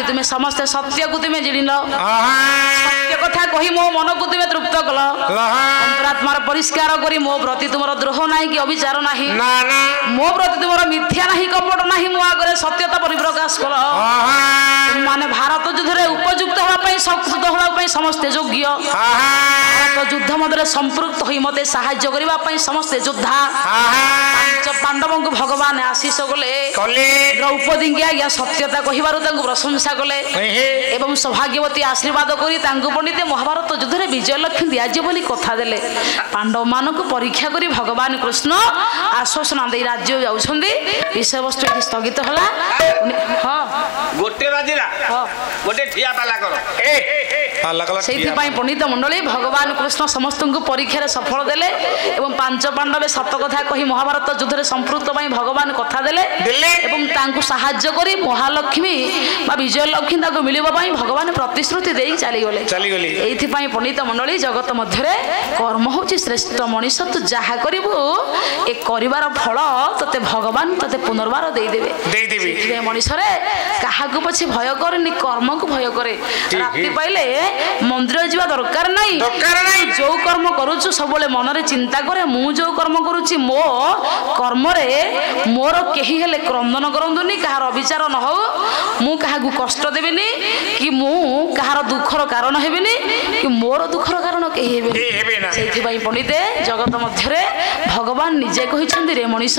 आदि तुम्हें समस्त सत्य को तुम्हें जिणिल सत्य कथा कही मो मन को तुम्हें तृप्त कल अंतरात्मार परिष्कार करी मो प्रति तुमर द्रोह नाही कि अविचार नाही मो प्रति तुमर मिथ्या नाही कपट नाही मो आगे सत्यता परिप्रकाश कल माने भारत युद्ध रे उपयुक्त होबा पई संस्कृत होबा पई समस्त योग्य भारत युद्ध मधरे संपृक्त होई मते सहाय्य करिबा पई समस्त योद्धा पांडवों को भगवान आशीष गले द्रौपदी के आज्ञा सत्यता कहिबारु तांको प्रशंसा कले एवं सौभाग्यवती आशीर्वाद करी तांको पंडित महाभारत युद्ध रे विजय लक्ष्मी दियाजे बोली कथा देले पांडव मान को परीक्षा करी भगवान कृष्ण आश्वासन दे राज्य जाउछंदी विषय वस्तु स्थगित होला हां गोटे बाजिला हां गोटे ठिया पाला करो सेथि पई पंडित मंडली भगवान कृष्ण समस्त को परीक्षा रे सफल देले एवं पांच पांडव सत कथा कही महाभारत युद्ध रे संपृक्त पई भगवान कथा देले एवं तांको सहाय्य करी महालक्ष्मी बा विजय लक्ष्मी ताको मिलिबा पई भगवान प्रतिश्रुति देई चली गले एथि पई पंडित मंडली जगत मध्य रे कर्म होची श्रेष्ठ मनुष्य तू जहा करिवो ए करिवार फल तते भगवान तते पुनर्बार देई देबे ए मनुष्य रे काहा को पछे भय करनी कर्म को भय करे राति पाइले मंदिर जीवा दरकार नाही जो कर्म करूछु सबले मन रे चिंता करे मु जो कर्म करूछि मो कर्म रे मोर केही हेले क्रंदन करंदुनी कहार अविचार न हो मु काहा को कष्ट देबेनी कि मु कहार दुखर कारण हेबेनी कि मोर दुखर कारण केही हेबे ना सेथि पई पंडिते जगत मध्य रे भगवान निजे कहिछंदी रे मनीष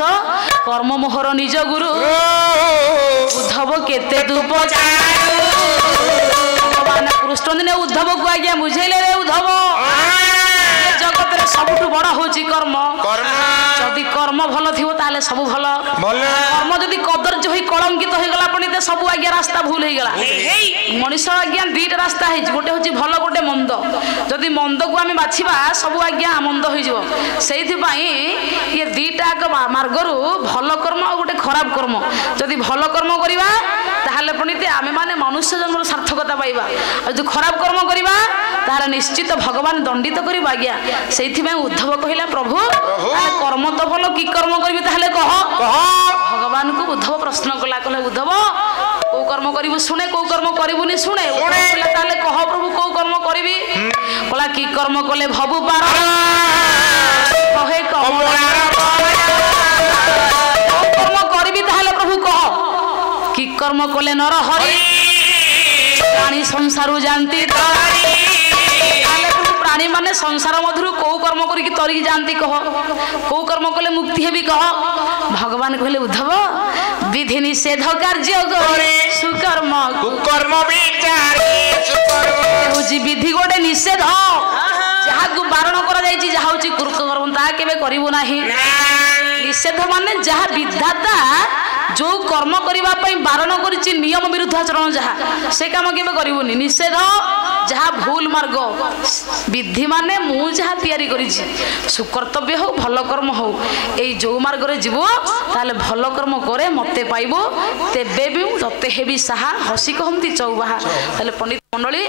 कर्म मोहर निज गुरु उद्धव केते दुप भगवान कृष्ण दिने उद्धव को आज्ञा बुझेले रे उद्धव जगत रे सबटु बड़ होची कर्म जदि कर्म भल थिवो ताले सब भल कर्म जदि कदर्ज होई कलंकित होई गला पणिते सब आज्ञा रास्ता भूल होई गला मनुष्य आज्ञा दीटा रास्ता है गोटे होची भल गोटे मंद जदि मंद को आमे बाछिबा सब आज्ञा मंद होई जिवो सेथि पई ये दीटा मार्गरु भल कर्म और गोटे खराब कर्म जदि भल कर्म करिबा ताहले पणिते आमे माने मनुष्य जन्म सार्थकता पाइबा और जो खराब कर्म करिबा तार निश्चित भगवान दंडित करिबा आज्ञा सेथि पई उद्धव कहिला प्रभु कर्म तो भलो की कर्म करबी ताहले कह भगवान को उद्धव प्रश्न कला कहले उद्धव को कर्म करिबु सुने को कर्म करिबुनी सुने ताहले कह प्रभु को कर्म करबी कहला की कर्म कले भबु पार कहे कर्म करबी ताहले प्रभु कह की कर्म कले नर हरि प्राणी संसार जानती प्राणी माने संसार मधुर को कर्म करी तरी जानती कह को कर्म कले मुक्ति हेबी कह भगवान कहले उद्धव विधि निषेध कार्य करे सुकर्म कुकर्म विचारे सुकर्म होजी विधि गोटे निषेध जहा को बारण करा जायछि जहा होछि कुकर्म ता केबे करिवो नाही निषेध माने जहा विधाता जो कर्म करबा पई बारण करिछि नियम विरुद्ध आचरण जहा से काम केबे करिवोनी निषेध जहा भूल मार्ग विधि माने मु जहा तयारी करिछि सुकर्तव्य हो भल कर्म हो एई जो मार्ग रे जीवो ताले भल कर्म करे मते पाइबो तेबे भी तते हेबी साहा हसी कहंती चौबाहा ताले पंडित मंडली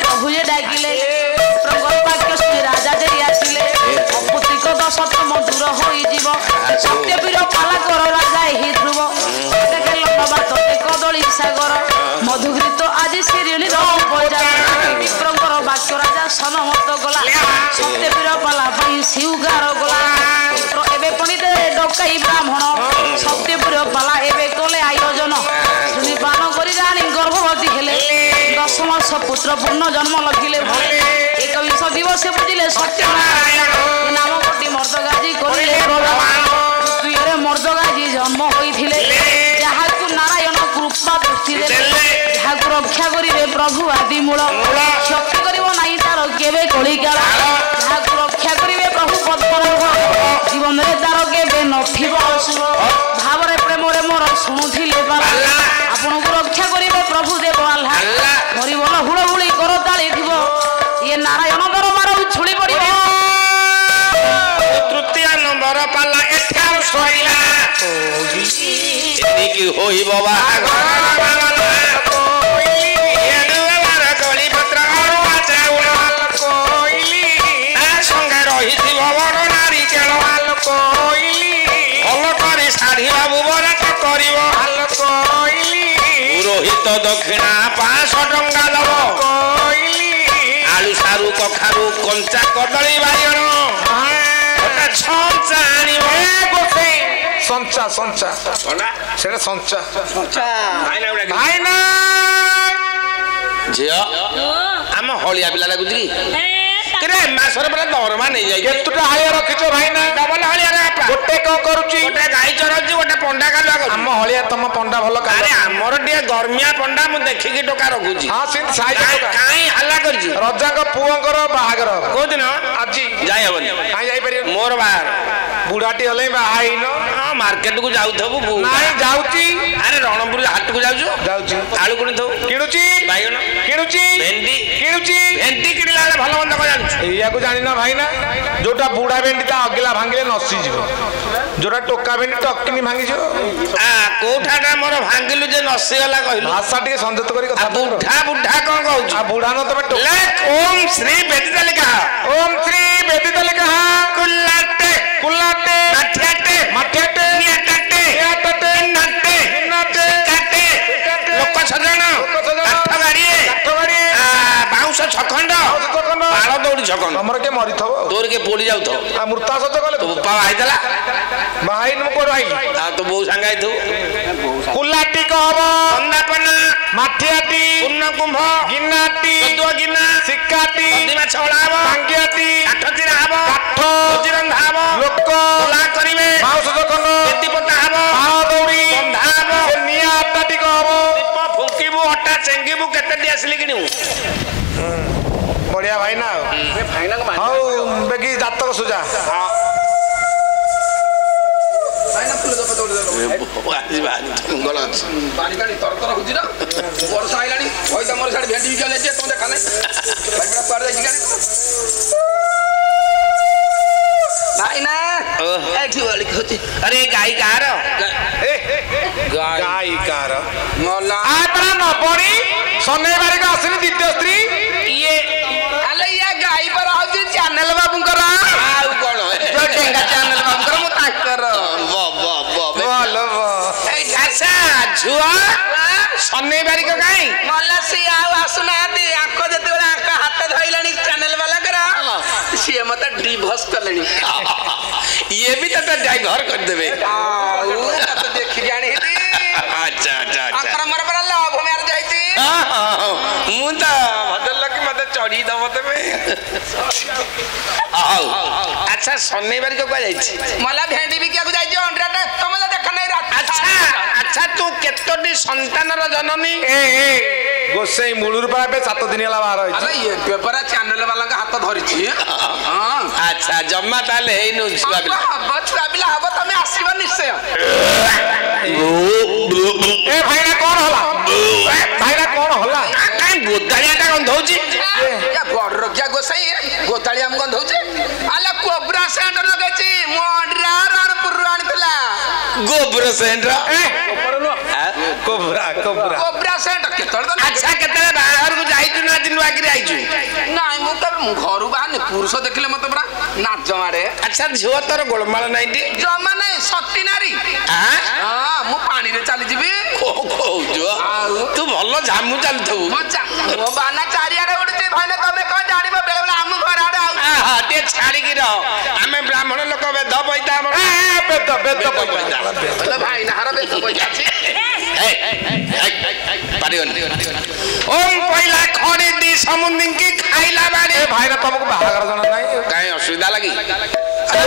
प्रभु डाकिले ଅସତମ ଦୂର ହୋଇଯିବ ସତ୍ୟବୀର ପାଲାକର ରାଜା ଏହି ଧ୍ରୁବ ଦେଖେ ଲମ୍ବା ତତେ କଦଳୀ ସାଗର ମଧୁଘୃତ ଆଜି ଶିରିଣୀର ବିପ୍ରଙ୍କର ବାକ୍ୟ ରାଜା ସନମତ ଗଲା ସତ୍ୟବୀର ପାଲା ପାଇଁ ସିଉଗାର ଗଲା ଏବେ ପଣିତେ ଡକାଇ ବ୍ରାହ୍ମଣ ସତ୍ୟବୀର ପାଲା ଏବେ କଲେ ଆୟୋଜନ ଶୁଣି ପାନ କରି ଜାଣି ଗର୍ଭବତୀ ହେଲେ 10 ମାସ ପୁତ୍ର ପୂର୍ଣ୍ଣ ଜନ୍ମ ଲଗିଲେ ଏକବିଂଶ ଦିବସେ ବୁଝିଲେ ସତ୍ୟନାରାୟଣ ନାମ କୋଟି ମର୍ଦ୍ଦଗାଜି କରିଲେ ପୃଥିବୀରେ ମର୍ଦ୍ଦଗାଜି ଜନ୍ମ ହୋଇଥିଲେ ଯାହାକୁ ନାରାୟଣ କୃପା ଦୃଷ୍ଟି ଦେଲେ ଯାହାକୁ ରକ୍ଷା କରିବେ ପ୍ରଭୁ ଆଦି ମୂଳ କ୍ଷତି କରିବ ନାହିଁ ତାର କେବେ କଳିକାଳ ଯାହାକୁ ରକ୍ଷା କରିବେ ପ୍ରଭୁ ପଦ୍ମନାଭ ଜୀବନରେ ତାର କେବେ ନଥିବ ଅଶୁଭ ଭାବରେ ପ୍ରେମରେ ମୋର ଶୁଣୁଥିଲେ ବାଲା ଆପଣଙ୍କୁ ରକ୍ଷା କରିବେ ପ୍ରଭୁ ଦେବ ଆଲ୍ହା ହରିବୋଲ ହୁଳହୁଳି କରତାଳି ଥିବ ଇଏ ନାରାୟଣ ଦରବାର ଛୁଳି ପଡିବ ତୃତୀୟ ନମ୍ବର ପାଲା ଏଠାର ସଇଲା ଏତିକି ହୋଇବ ବାହାଘର ରହିଥିବ ବଡ଼ ନାରୀ କେଳ ଭଲ କରି ଶାଢ଼ୀ ବାବୁ ବରାତ କରିବ ପୁରୋହିତ ଦକ୍ଷିଣା 500 ଟଙ୍କା ଦବ ଆଳୁ ସାରୁ କଖାରୁ କଞ୍ଚା କଦଳୀ ବାଇଗଣ ଛଞ୍ଚା ଆଣିବ ସଞ୍ଚା ସଞ୍ଚା ସେଟା ସଞ୍ଚା ଭାଇନା ଝିଅ ଆମ ହଳିଆ ପିଲା ଲାଗୁଛି କି ରେ ମାସରେ ପୁରା ଦରମା ନେଇଯାଇ କେତେଟା ହଳିଆ ରଖିଛ ଭାଇନା ଡବଲ ହଳିଆ ଗୋଟେ କଣ କରୁଛି ଗୋଟେ ଗାଈ ଚରଉଛି ଗୋଟେ ପଣ୍ଡା କାଲୁଆ କରୁଛି ଆମ ହଳିଆ ତମ ପଣ୍ଡା ଭଲ ଆରେ ଆମର ଟିକେ ଗରମିଆ ପଣ୍ଡା ମୁଁ ଦେଖିକି ଟୋକା ରଖୁଛି ହଁ ସେମିତି ସାଇଜ କାଇଁ ହାଲ୍ଲା କରିଛି ରଜାଙ୍କ ପୁଅଙ୍କର ବାହାଘର କୋଉଦିନ ଆଜି ଯାଇ ହବନି କାଇଁ ଯାଇପାରିବ ମୋର ବାହାର ବୁଢାଟି ହେଲେ ବାହା ହେଇନ ହଁ ମାର୍କେଟକୁ ଯାଉଥିବୁ ନାଇଁ ଯାଉଛି ଆରେ ରଣପୁର ହାଟକୁ ଯାଉଛୁ ଯାଉଛି ଆଳୁ କିଣୁଥିବୁ କିଣୁଛି ବାଇଗଣ କିଣୁଛି ଭେଣ୍ଡି କିଣୁଛି ଭେଣ୍ଡି କିଣିଲା ବେଳେ ଭଲ ମନ୍ଦ କଣ ଜାଣିଛୁ ଏଇଆକୁ ଜାଣିନ ଭାଇନା ଯୋଉଟା ବୁଢା ଭେଣ୍ଡି ତା ଅଗିଲା ଭାଙ୍ଗିଲେ ନସିଯିବ ଯୋଉଟା ଟୋକା ଭେଣ୍ଡି ଟକିନି ଭାଙ୍ଗିଯିବ କୋଉଠାଟା ମୋର ଭାଙ୍ଗିଲୁ ଯେ ନସିଗଲା କହିଲୁ ଭାଷା ଟିକେ ସଂଯତ କରି କଥା ବୁଢା ବୁଢା କଣ କହୁଛୁ ବୁଢା ନ ତମେ ଓମ୍ ଶ୍ରୀ ବେଦିତାଲିକା ଓମ୍ ଶ୍ରୀ ବେଦିତାଲିକା କୁଲ୍ଲାଟେ କୁଲ୍ଲାଟେ ମାଠିଆଟେ ମାଠିଆଟେ ନିଆଟାଟେ ନିଆଟାଟେ ନାଟେ ନାଟେ କାଟେ ଲୋକ ସଜଣ କାଠ ଗାଡିଏ ବାଉଁଶ ଛଖଣ୍ଡ ପାଳ ଦୌଡ଼ି ଛଖଣ୍ଡ ତମର କିଏ ମରିଥବ ତୋର କିଏ ପୋଡି ଯାଉଥିବ ମୃତା ସତ କଲେ ତୋ ବାପା ହେଇଥିଲା ବାହାଇନି ମୁଁ କୋଉଠୁ ଆଇଲି ଆଉ ତୋ ବୋଉ ସାଙ୍ଗେ ହେଇଥିବୁ କୁଲାଟି କହବ ଅନ୍ଦାପନା ମାଠିଆଟି ପୂର୍ଣ୍ଣ କୁମ୍ଭ ଗିନାଟି କଦୁଆ ଗିନା ଶିକାଟି ମାଛ ହଳା ହବ ଭାଙ୍ଗିଆଟି କାଠ ଚିରା ହବ କାଠ ଭୋଜି ରନ୍ଧା ହବ ଲୋକ କୋଲା କରିବେ ବାଉଁଶ ଦୋକାନ ବେଦି ପୋତା ହବ ପାଳ ଦୌଡ଼ି ବନ୍ଧା ହବ ନିଆଁ ଆଟାଟି କହବ ଦୀପ ଫୁଙ୍କିବୁ ଅଟା ଚେଙ୍ଗିବୁ କେତେ ଟି ଆସିଲି କିଣିବୁ ବଢିଆ ଭାଇନା ହଉ ବେଗି ଜାତକ ସୁଜା अरे गाई कार गाई कार नबणी सन्नई बारिक आसनी द्वितीय स्त्री ये अले ये गाई पर आउची चैनल बाबूंकर आउ कोन डेंगा चैनल बाबूंकर मु ताकर अच्छा झुआ सन्नई बारिक गाई मला सी आउ आसुना दी आको जते बेला आका हाथ धइलानी चैनल वाला करा सी मते डिवोर्स करलेनी ये भी तो ड्राइवर कर देबे तो देखि जानी हेती अच्छा अच्छा अच्छा आकर मर पर लव मैरिज आइती मु तो भदल लकी मते चढ़ी दब तबे आओ अच्छा शनिवार को जाई छी मला भेंडी बिकिया को जाई छी 100 तमला देख नै रात अच्छा अच्छा तू केतोटी संतानर जननी ए गोसेई मुळुर पाबे 7 दिन हला बाहर होई अरे ये पेपर चैनल वाला का हाथ धरि छी हां अच्छा जम्मा ताले हे नु छुआ बिला हबो तमे आसीबो निश्चय ए भाईना कोन होला भाईना कोन होला काई गोदालियाटा गंध होची या बड़ रखिया गोसाई गोतालिया हम गंध होची आला कोबरा सेंटर लगेची मोडरा रणपुर आणतला गोबरा सेंटर कोबरा सेंटर केतळ अच्छा केतळे बाहर को जाई तू ना दिन वाकरी आइछु ना ନାଇଁ ମୁଁ ତ ଘରୁ ବାହାରିନି ପୁରୁଷ ଦେଖିଲେ ମତେ ପୁରା ନାଚ ମାରେ। ଆଚ୍ଛା ଝିଅ ତୋର ଗୋଳମାଳ ନାଇଁଟି? ଜମା ନାଇଁ ସତୀ ନାରୀ। ହଁ ମୁଁ ପାଣିରେ ଚାଲିଯିବି। ତୁ ଭଲ ଝାମୁ ଚାଲୁଥିବୁ। ମୋ ବାନା ଚାରିଆଡେ ଉଡୁଛି ଭାଇନା ତମେ କଣ ଜାଣିବ ବେଳେ ବେଳେ ଆମ ଘର ଆଡେ ଆଉ ଟିକେ ଛାଡିକି ରହ ଆମେ ବ୍ରାହ୍ମଣ ଲୋକ ବେଦ ପଇତା ଆମର ଭାଇନା ହାର ବେଦ ପଇତା ଅଛି। ଓମ୍ ପଇଲା ଖଣି ଦି ସମୁଦ୍ରୀ ଖାଇଲା ବାଡି। ଭାଇନା ତମକୁ ବାହାଘର ଜଣା ନାହିଁ କାଇଁ ଅସୁବିଧା ଲାଗି?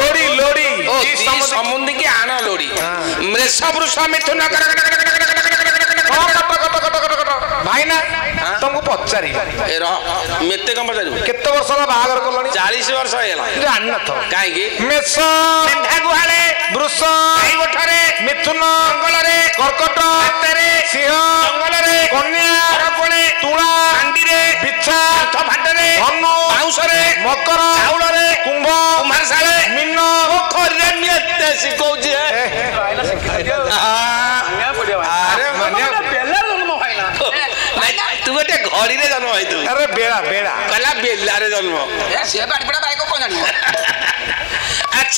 ଲୋଡି ଲୋଡି ସମୁଦ୍ରୀ କି ଆଣ ଲୋଡି ମେଷ ବୃଷ ମିଥୁନ ଭାଇନା ତମକୁ ପଚାରି ମେତେ କଣ ପଚାରିବୁ? କେତେ ବର୍ଷ ହେଲା ବାହାଘର କଲଣି? 40 ବର୍ଷ ହେଇଗଲା। ଜାଣିନଥ କାହିଁକି? ମେଷ ମେଣ୍ଢା ଗୁହାଳେ ବୃଷ ଗାଈ ଗୋଠରେ ମିଥୁନ ଜଙ୍ଗଲରେ କର୍କଟ ହାତରେ ସିଂହ ଜଙ୍ଗଲରେ କନ୍ୟା କୋଳେ ତୁଳା ହାଣ୍ଡିରେ ବିଛା ଭାଟରେ ଧନୁ ବାଉଁଶରେ ମକର ଚାଉଳରେ କୁମ୍ଭ କୁମ୍ଭାରଶାଳେ ମୀନ ପୋଖରୀରେ ନିୟତେ ଶିଖଉଛି। ତୁ ଗୋଟେ ଘଡ଼ିରେ ଜନ୍ମ ହେଇଥିବୁ। ଆରେ ବେଳା ବେଳା କହିଲା ବେଲାରେ ଜନ୍ମ। ସେ ବାଡି ପଡା ବାଇକ କଣ ଜାଣିବ? ଆଚ୍ଛା